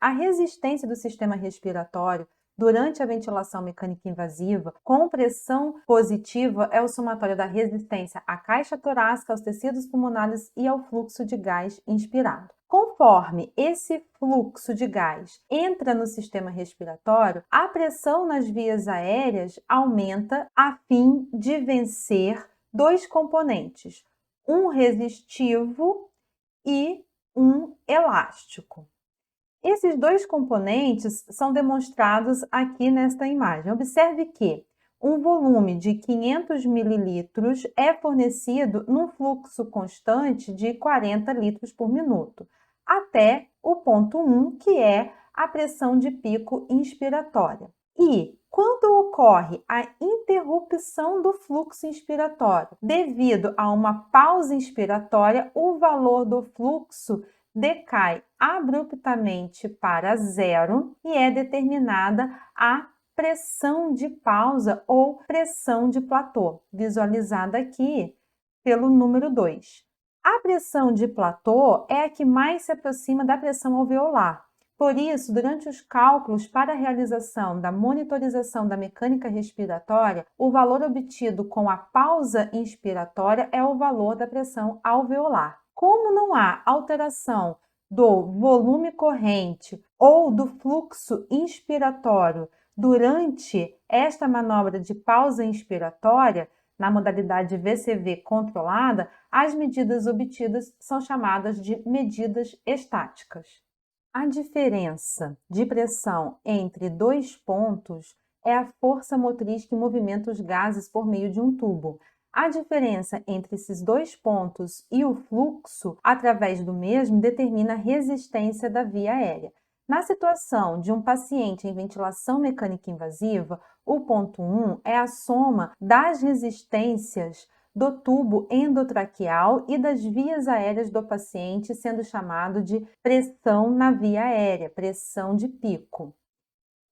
A resistência do sistema respiratório durante a ventilação mecânica invasiva com pressão positiva é o somatório da resistência à caixa torácica, aos tecidos pulmonares e ao fluxo de gás inspirado. Conforme esse fluxo de gás entra no sistema respiratório, a pressão nas vias aéreas aumenta a fim de vencer dois componentes, um resistivo e um elástico. Esses dois componentes são demonstrados aqui nesta imagem. Observe que um volume de 500 mililitros é fornecido num fluxo constante de 40 litros por minuto, até o ponto 1, que é a pressão de pico inspiratória. E quando ocorre a interrupção do fluxo inspiratório devido a uma pausa inspiratória, o valor do fluxo decai abruptamente para zero e é determinada a pressão de pausa ou pressão de platô, visualizada aqui pelo número 2. A pressão de platô é a que mais se aproxima da pressão alveolar. Por isso, durante os cálculos para a realização da monitorização da mecânica respiratória, o valor obtido com a pausa inspiratória é o valor da pressão alveolar. Como não há alteração do volume corrente ou do fluxo inspiratório durante esta manobra de pausa inspiratória, na modalidade VCV controlada, as medidas obtidas são chamadas de medidas estáticas. A diferença de pressão entre dois pontos é a força motriz que movimenta os gases por meio de um tubo. A diferença entre esses dois pontos e o fluxo através do mesmo determina a resistência da via aérea. Na situação de um paciente em ventilação mecânica invasiva, o ponto 1 é a soma das resistências do tubo endotraqueal e das vias aéreas do paciente, sendo chamado de pressão na via aérea, pressão de pico.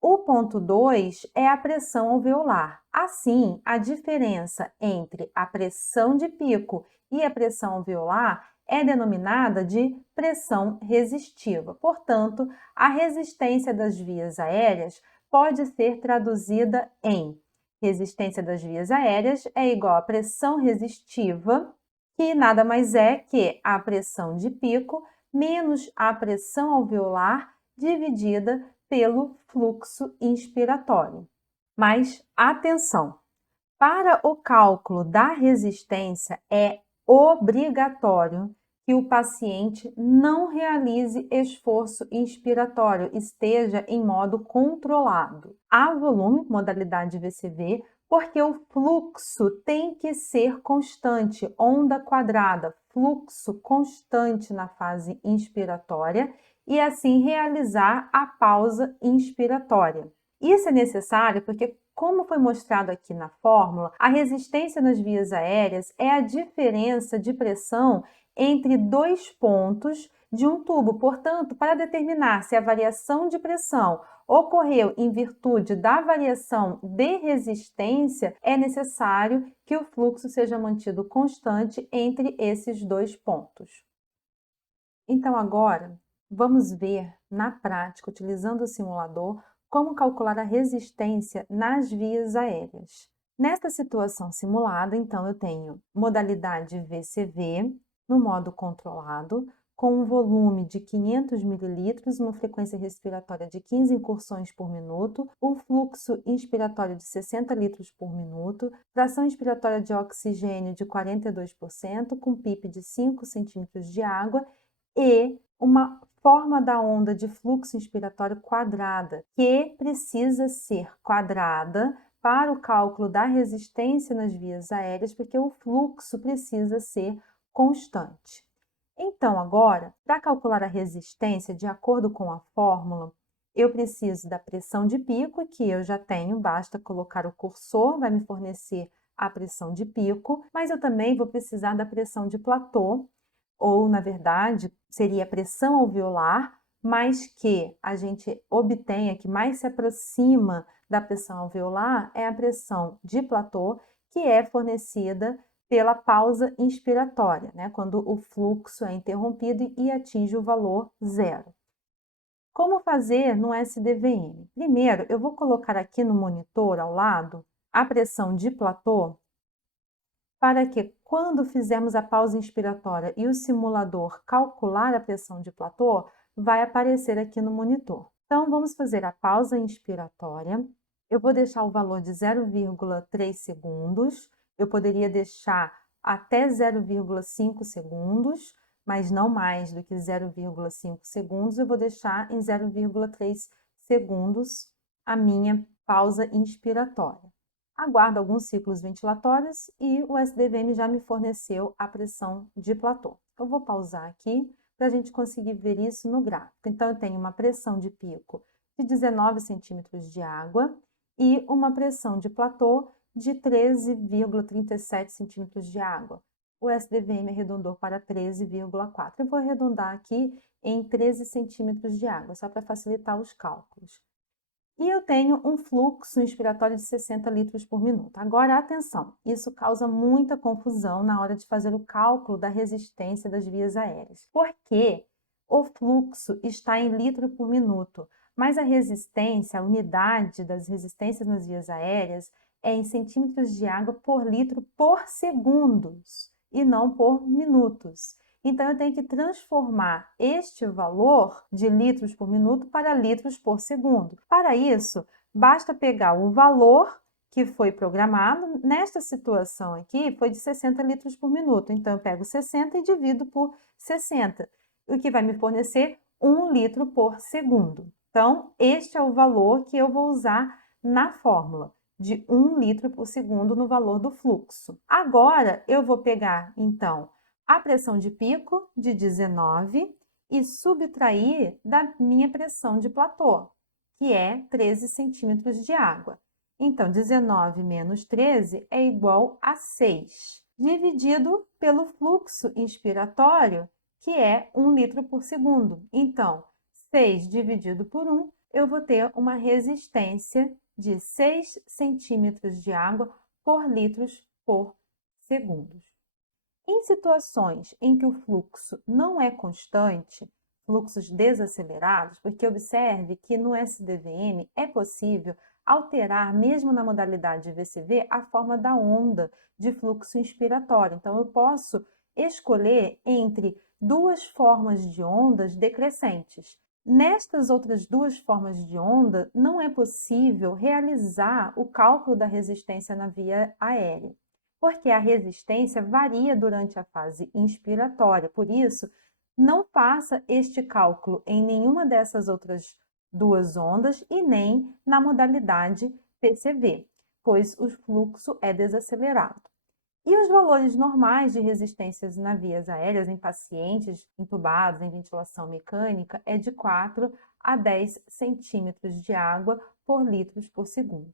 O ponto 2 é a pressão alveolar. Assim, a diferença entre a pressão de pico e a pressão alveolar é denominada de pressão resistiva. Portanto, a resistência das vias aéreas pode ser traduzida em resistência das vias aéreas é igual à pressão resistiva, que nada mais é que a pressão de pico menos a pressão alveolar dividida pelo fluxo inspiratório. Mas atenção! Para o cálculo da resistência é obrigatório que o paciente não realize esforço inspiratório, esteja em modo controlado. A volume, modalidade VCV, porque o fluxo tem que ser constante, onda quadrada, fluxo constante na fase inspiratória e assim realizar a pausa inspiratória. Isso é necessário porque, como foi mostrado aqui na fórmula, a resistência nas vias aéreas é a diferença de pressão entre dois pontos de um tubo. Portanto, para determinar se a variação de pressão ocorreu em virtude da variação de resistência, é necessário que o fluxo seja mantido constante entre esses dois pontos. Então, agora, vamos ver na prática, utilizando o simulador, como calcular a resistência nas vias aéreas. Nesta situação simulada, então, eu tenho modalidade VCV, no modo controlado, com um volume de 500 ml, uma frequência respiratória de 15 incursões por minuto, o fluxo inspiratório de 60 litros por minuto, fração inspiratória de oxigênio de 42%, com PIP de 5 centímetros de água e uma forma da onda de fluxo inspiratório quadrada, que precisa ser quadrada para o cálculo da resistência nas vias aéreas, porque o fluxo precisa ser constante. Então, agora, para calcular a resistência, de acordo com a fórmula, eu preciso da pressão de pico, que eu já tenho, basta colocar o cursor, vai me fornecer a pressão de pico, mas eu também vou precisar da pressão de platô, ou, na verdade, seria a pressão alveolar, mas que a gente obtenha, que mais se aproxima da pressão alveolar, é a pressão de platô, que é fornecida pela pausa inspiratória, né? Quando o fluxo é interrompido e atinge o valor zero. Como fazer no SDVM? Primeiro, eu vou colocar aqui no monitor ao lado a pressão de platô para que, quando fizermos a pausa inspiratória e o simulador calcular a pressão de platô, vai aparecer aqui no monitor. Então, vamos fazer a pausa inspiratória. Eu vou deixar o valor de 0,3 segundos. Eu poderia deixar até 0,5 segundos, mas não mais do que 0,5 segundos. Eu vou deixar em 0,3 segundos a minha pausa inspiratória. Aguardo alguns ciclos ventilatórios e o SDVM já me forneceu a pressão de platô. Eu vou pausar aqui para a gente conseguir ver isso no gráfico. Então, eu tenho uma pressão de pico de 19 centímetros de água e uma pressão de platô de 13,37 centímetros de água. O SDVM arredondou para 13,4. Eu vou arredondar aqui em 13 centímetros de água, só para facilitar os cálculos. E eu tenho um fluxo inspiratório de 60 litros por minuto. Agora, atenção, isso causa muita confusão na hora de fazer o cálculo da resistência das vias aéreas. Porque o fluxo está em litro por minuto, mas a resistência, a unidade das resistências nas vias aéreas é em centímetros de água por litro por segundos e não por minutos. Então, eu tenho que transformar este valor de litros por minuto para litros por segundo. Para isso, basta pegar o valor que foi programado. Nesta situação aqui, foi de 60 litros por minuto. Então, eu pego 60 e divido por 60, o que vai me fornecer 1 litro por segundo. Então, este é o valor que eu vou usar na fórmula, de 1 litro por segundo no valor do fluxo. Agora, eu vou pegar, então, a pressão de pico de 19 e subtrair da minha pressão de platô, que é 13 centímetros de água. Então, 19 menos 13 é igual a 6, dividido pelo fluxo inspiratório, que é 1 litro por segundo. Então, 6 dividido por 1, eu vou ter uma resistência de 6 centímetros de água por litros por segundo. Em situações em que o fluxo não é constante, fluxos desacelerados, porque observe que no SDVM é possível alterar, mesmo na modalidade VCV, a forma da onda de fluxo inspiratório. Então, eu posso escolher entre duas formas de ondas decrescentes. Nestas outras duas formas de onda, não é possível realizar o cálculo da resistência na via aérea, porque a resistência varia durante a fase inspiratória. Por isso, não faça este cálculo em nenhuma dessas outras duas ondas e nem na modalidade PCV, pois o fluxo é desacelerado. E os valores normais de resistências nas vias aéreas em pacientes intubados em ventilação mecânica é de 4 a 10 centímetros de água por litros por segundo.